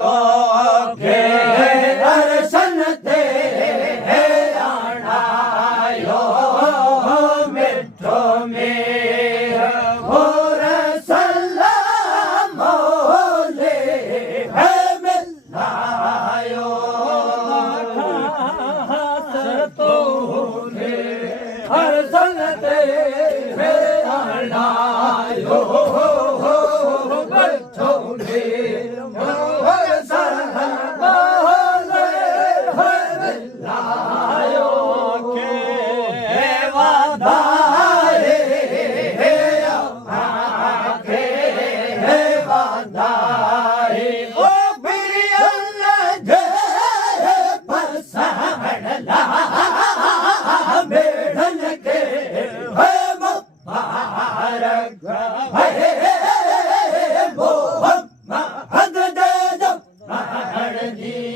तो के दर्शन ते आणायो मिठो मेर और सलाम मोले है मिलायो तो के दर्शन ते आणायो मिठो मेर और सलाम मोले है मिलायो के वादाए आके वादाए ओ बिरल जे पसहण ला बेड़न के है मुबारक है मोहम्मद दे दो जी